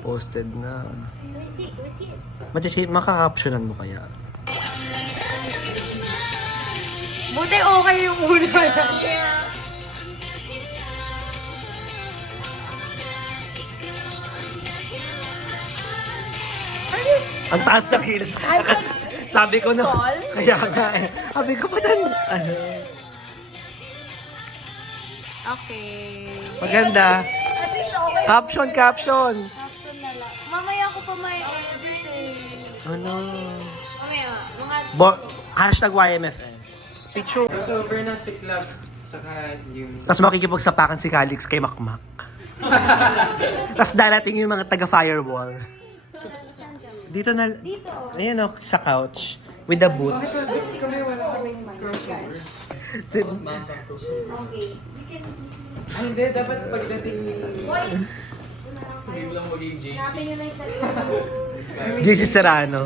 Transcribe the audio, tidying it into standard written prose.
Posted na. Receipt. Makaka-captionan mo kaya? Buti okay yung una. Ang taas ng heels. I'm so Sabi ko na. tall. Kaya nga eh. Sabi ko pa ano. Okay. Maganda. At least okay. Caption. Caption na lang. Mamaya ko pa may edit eh. Ano? Mamaya, mga... Hashtag YMFS. Picture. So, Berna Siklab, saka yung... Tapos makikipagsapakan si Calix kay Makmak. Tapos darating yung mga taga-firewall. Saan kami? Dito na. Dito. Ayun o, sa couch. With the boots. Kami wala kaming crossover. Okay. We can... Ay, hindi. Dapat pagdating ni... Boys! Hindi lang maging JC. Hanapin nyo lang yung sarili. Gigi Serrano.